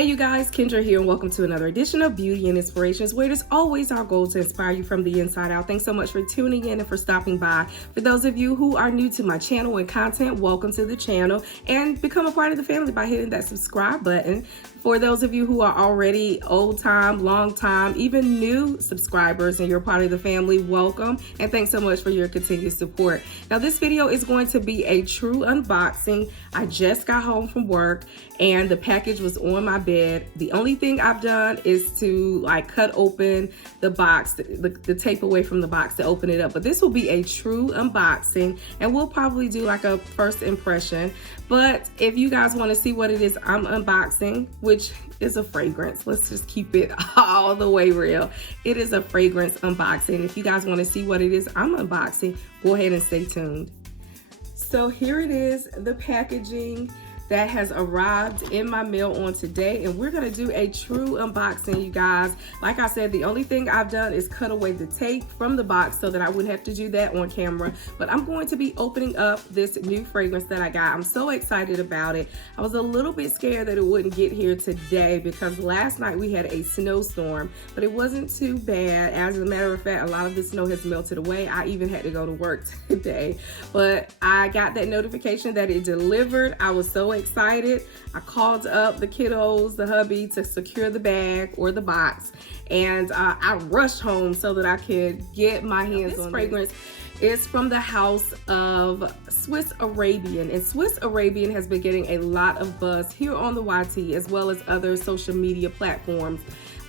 Hey you guys, Kendra here and welcome to another edition of Beauty and Inspirations, where it is always our goal to inspire you from the inside out. Thanks so much for tuning in and for stopping by. For those of you who are new to my channel and content, welcome to the channel and become a part of the family by hitting that subscribe button. For those of you who are already old time, long time, even new subscribers and you're part of the family, welcome and thanks so much for your continued support. Now this video is going to be a true unboxing. I just got home from work and the package was on my bed. The only thing I've done is to cut open the box, the tape away from the box to open it up. But this will be a true unboxing and we'll probably do like a first impression. But if you guys want to see what it is I'm unboxing, which is a fragrance, let's just keep it all the way real. It is a fragrance unboxing. If you guys want to see what it is I'm unboxing, go ahead and stay tuned. So here it is, the packaging that has arrived in my mail on today, and we're gonna do a true unboxing, you guys. Like I said, the only thing I've done is cut away the tape from the box so that I wouldn't have to do that on camera, but I'm going to be opening up this new fragrance that I got. I'm so excited about it. I was a little bit scared that it wouldn't get here today because last night we had a snowstorm, but it wasn't too bad. As a matter of fact, a lot of the snow has melted away. I even had to go to work today, but I got that notification that it delivered. I was so excited. I called up the kiddos, the hubby, to secure the bag or the box, and I rushed home so that I could get my hands on this fragrance. It's from the house of Swiss Arabian, and Swiss Arabian has been getting a lot of buzz here on the YT as well as other social media platforms.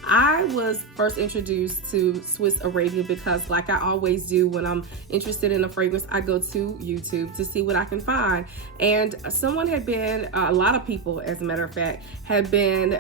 I was first introduced to Swiss Arabian because, like I always do when I'm interested in a fragrance, I go to YouTube to see what I can find. And someone had been, a lot of people as a matter of fact, had been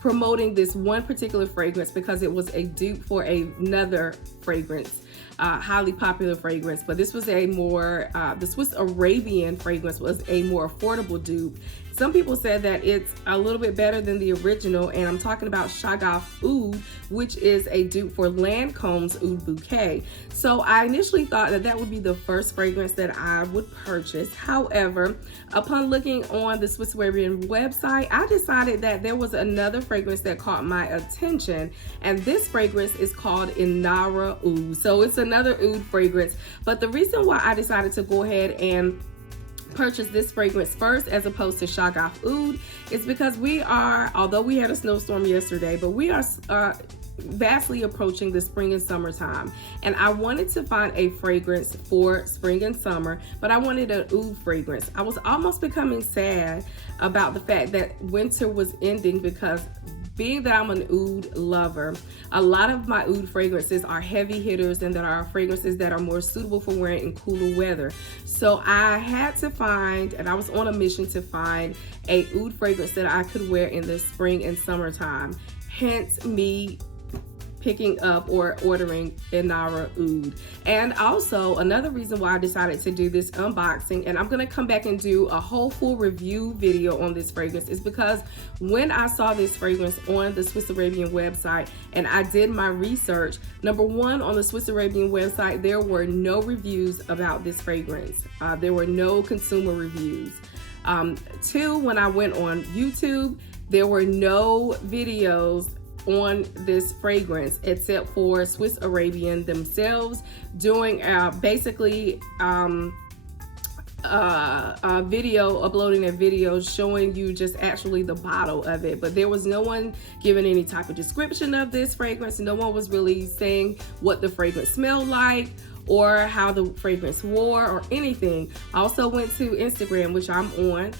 promoting this one particular fragrance because it was a dupe for another fragrance. Highly popular fragrance, but this was a more, the Swiss Arabian fragrance was a more affordable dupe. Some people said that it's a little bit better than the original, and I'm talking about Shagaf Oud, which is a dupe for Lancome's Oud Bouquet. So I initially thought that that would be the first fragrance that I would purchase. However, upon looking on the Swiss Arabian website, I decided that there was another fragrance that caught my attention, and this fragrance is called Inara Oud. So it's another oud fragrance, but the reason why I decided to go ahead and purchase this fragrance first as opposed to Shagaf Oud is because we are, although we had a snowstorm yesterday, but we are vastly approaching the spring and summertime, and I wanted to find a fragrance for spring and summer, but I wanted an oud fragrance. I was almost becoming sad about the fact that winter was ending because being that I'm an oud lover, a lot of my oud fragrances are heavy hitters and that are fragrances that are more suitable for wearing in cooler weather. So I had to find, and I was on a mission to find a oud fragrance that I could wear in the spring and summertime. Hence me picking up or ordering Inara Oud. And also another reason why I decided to do this unboxing, and I'm gonna come back and do a whole full review video on this fragrance, is because when I saw this fragrance on the Swiss Arabian website and I did my research, number one, on the Swiss Arabian website there were no reviews about this fragrance. There were no consumer reviews. Two, when I went on YouTube, there were no videos on this fragrance except for Swiss Arabian themselves doing basically uploading a video showing you just actually the bottle of it, but there was no one giving any type of description of this fragrance. No one was really saying what the fragrance smelled like or how the fragrance wore or anything. I also went to Instagram, which I'm on,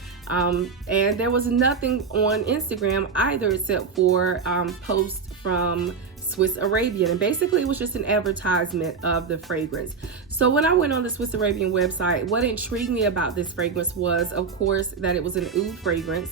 and there was nothing on Instagram either except for posts from Swiss Arabian, and basically it was just an advertisement of the fragrance. So when I went on the Swiss Arabian website, what intrigued me about this fragrance was, of course, that it was an oud fragrance.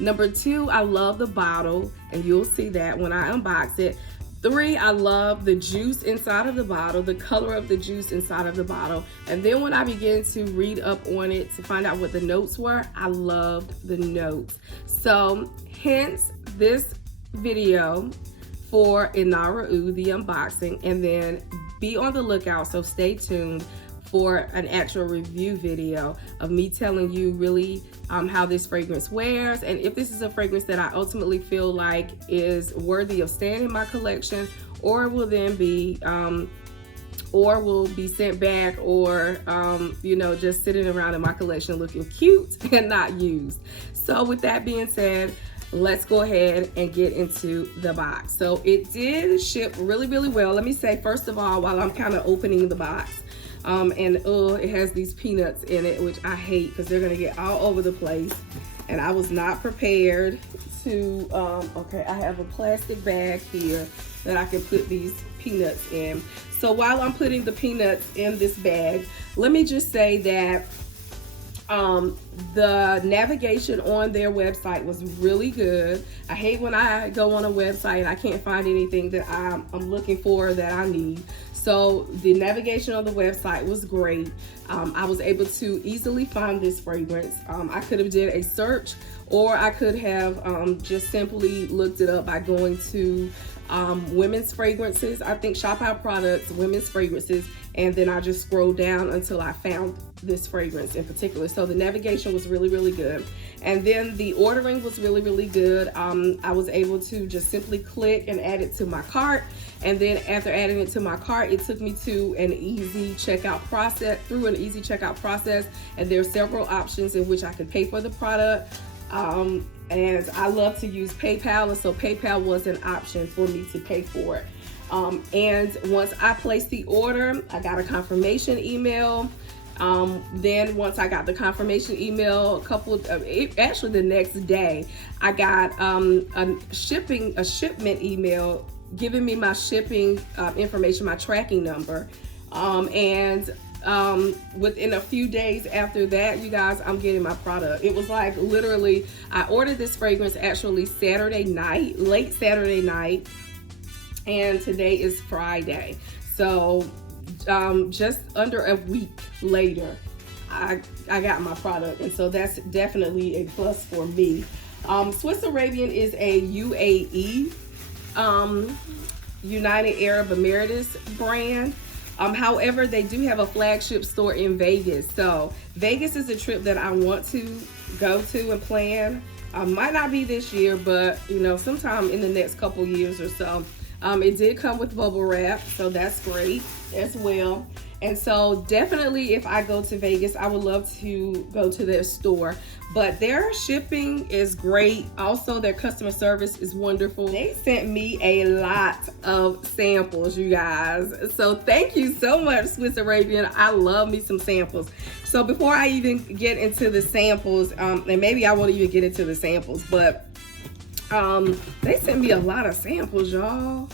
Number two, I love the bottle, and you'll see that when I unbox it. Three, I love the juice inside of the bottle, the color of the juice inside of the bottle. And then when I began to read up on it to find out what the notes were, I loved the notes. So hence this video for Inara Oud, the unboxing, and then be on the lookout, so stay tuned for an actual review video of me telling you really how this fragrance wears, and if this is a fragrance that I ultimately feel like is worthy of staying in my collection, or will then be or will be sent back, or you know, just sitting around in my collection looking cute and not used. So with that being said, let's go ahead and get into the box. So it did ship really well. Let me say, first of all, while I'm kind of opening the box, it has these peanuts in it, which I hate because they're gonna get all over the place, and I was not prepared to okay, I have a plastic bag here that I can put these peanuts in. So while I'm putting the peanuts in this bag, let me just say that the navigation on their website was really good. I hate when I go on a website and I can't find anything that I'm looking for that I need. So the navigation on the website was great. I was able to easily find this fragrance. I could have did a search, or I could have just simply looked it up by going to women's fragrances. I think Shop Out Products, women's fragrances, and then I just scrolled down until I found this fragrance in particular. So the navigation was really good, and then the ordering was really good. I was able to just simply click and add it to my cart, and then after adding it to my cart, it took me to an easy checkout process, and there are several options in which I could pay for the product. And I love to use PayPal, and so PayPal was an option for me to pay for it. And once I placed the order, I got a confirmation email. Then once I got the confirmation email, actually the next day, I got a shipment email giving me my shipping information, my tracking number, and within a few days after that, you guys, I'm getting my product. It was like literally, I ordered this fragrance actually Saturday night, late Saturday night, and today is Friday. So just under a week later, I got my product, and so that's definitely a plus for me. Swiss Arabian is a UAE, United Arab Emirates brand. However, they do have a flagship store in Vegas. So Vegas is a trip that I want to go to and plan. Might not be this year, but you know, sometime in the next couple years or so. It did come with bubble wrap, so that's great as well. And so definitely, if I go to Vegas, I would love to go to their store. But their shipping is great. Also, their customer service is wonderful. They sent me a lot of samples, you guys. So thank you so much, Swiss Arabian. I love me some samples. So before I even get into the samples, and maybe I won't even get into the samples, but they sent me a lot of samples, y'all.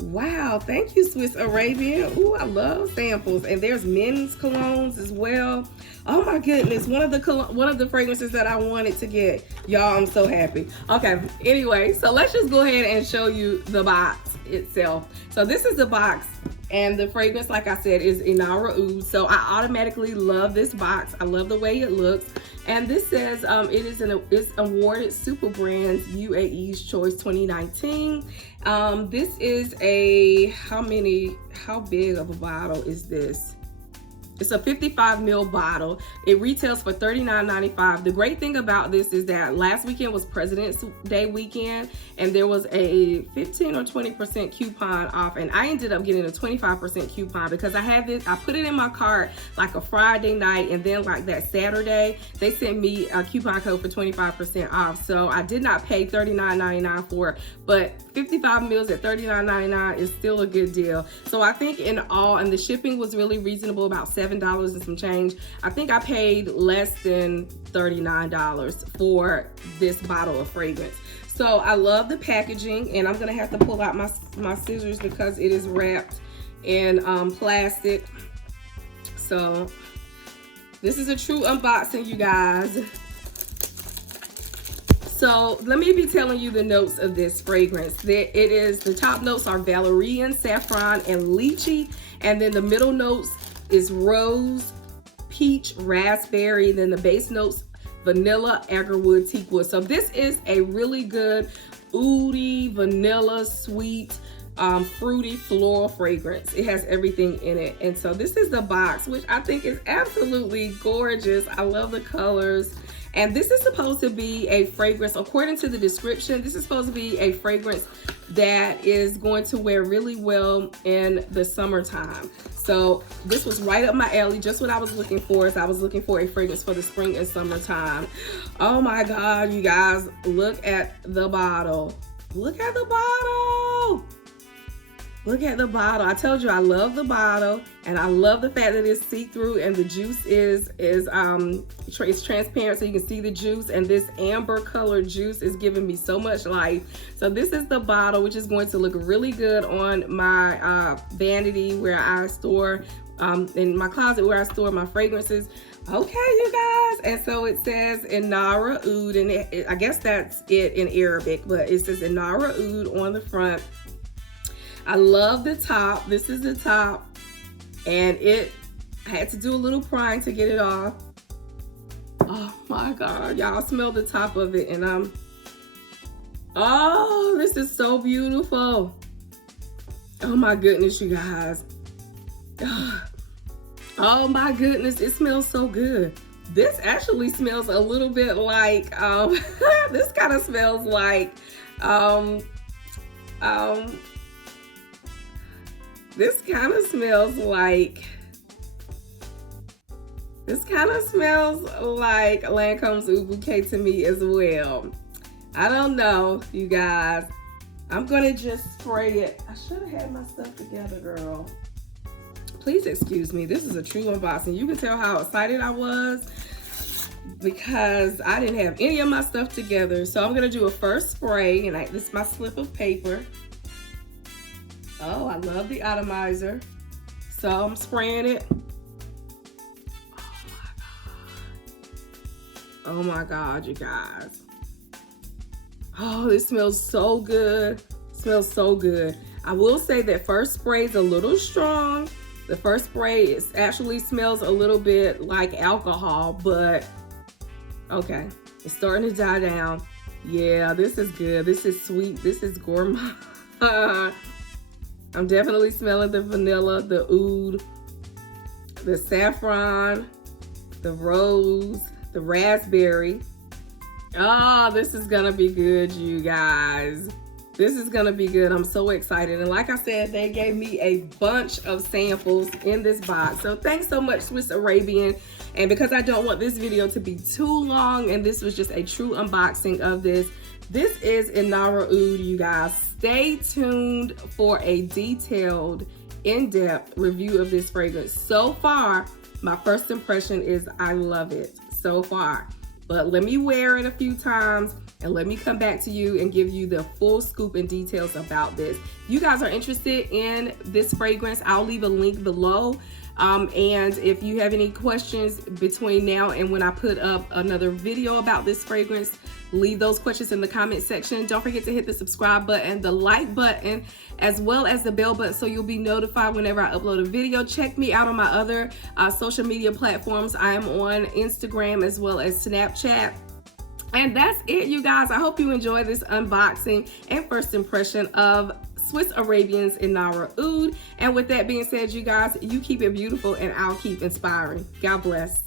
Wow, thank you, Swiss Arabian. Ooh, I love samples. And there's men's colognes as well. Oh my goodness, one of the fragrances that I wanted to get. Y'all, I'm so happy. Okay, anyway, so let's just go ahead and show you the box itself. So this is the box, and the fragrance, like I said, is Inara Oud. So I automatically love this box. I love the way it looks. And this says it's awarded Super Brands UAE's Choice 2019. This is how big of a bottle is this? It's a 55 ml bottle. It retails for $39.95. The great thing about this is that last weekend was President's Day weekend, and there was a 15 or 20% coupon off, and I ended up getting a 25% coupon because I had this. I put it in my cart like a Friday night, and then like that Saturday, they sent me a coupon code for 25% off. So I did not pay $39.99 for it, but 55 mils at $39.99 is still a good deal. So I think in all, and the shipping was really reasonable, about $7 and some change. I think I paid less than $39 for this bottle of fragrance. So I love the packaging, and I'm gonna have to pull out my scissors because it is wrapped in plastic. So this is a true unboxing, you guys. So let me be telling you the notes of this fragrance. The top notes are valerian, saffron, and lychee, and then the middle notes is rose, peach, raspberry, and then the base notes vanilla, agarwood, teakwood. So this is a really good oudi, vanilla, sweet fruity floral fragrance. It has everything in it. And so this is the box, which I think is absolutely gorgeous. I love the colors. And this is supposed to be a fragrance, according to the description, this is supposed to be a fragrance that is going to wear really well in the summertime. So this was right up my alley, just what I was looking for. Is I was looking for a fragrance for the spring and summertime. Oh my God, you guys, look at the bottle. Look at the bottle. Look at the bottle. I told you I love the bottle, and I love the fact that it's see-through and the juice is it's transparent, so you can see the juice, and this amber colored juice is giving me so much life. So this is the bottle, which is going to look really good on my vanity where I store, in my closet where I store my fragrances. Okay, you guys, and so it says Inara Oud, and I guess that's it in Arabic, but it says Inara Oud on the front. I love the top. This is the top, and I had to do a little prying to get it off. Oh my God, y'all smell the top of it, and oh, this is so beautiful. Oh my goodness, you guys. Oh my goodness, it smells so good. This actually smells a little bit like, this kind of smells like, this kind of smells like Lancome's Oud Bouquet to me as well. I don't know, you guys. I'm gonna just spray it. I should have had my stuff together, girl. Please excuse me. This is a true unboxing. You can tell how excited I was because I didn't have any of my stuff together. So I'm gonna do a first spray, and this is my slip of paper. Oh, I love the atomizer. So I'm spraying it. Oh my God, you guys. Oh, this smells so good. It smells so good. I will say that first spray is a little strong. The first spray actually smells a little bit like alcohol, but okay. It's starting to die down. Yeah, this is good. This is sweet. This is gourmand. I'm definitely smelling the vanilla, the oud, the saffron, the rose, the raspberry. Oh, this is gonna be good, you guys. This is gonna be good. I'm so excited. And like I said, they gave me a bunch of samples in this box. So thanks so much, Swiss Arabian. And because I don't want this video to be too long, and this was just a true unboxing of this, this is Inara Oud, you guys. Stay tuned for a detailed, in-depth review of this fragrance. So far, my first impression is I love it so far. But let me wear it a few times and let me come back to you and give you the full scoop and details about this. If you guys are interested in this fragrance, I'll leave a link below. And if you have any questions between now and when I put up another video about this fragrance, leave those questions in the comment section. Don't forget to hit the subscribe button, the like button, as well as the bell button so you'll be notified whenever I upload a video. Check me out on my other social media platforms. I am on Instagram as well as Snapchat. And that's it, you guys. I hope you enjoy this unboxing and first impression of Swiss Arabian's Inara Oud. And with that being said, you guys, you keep it beautiful and I'll keep inspiring. God bless.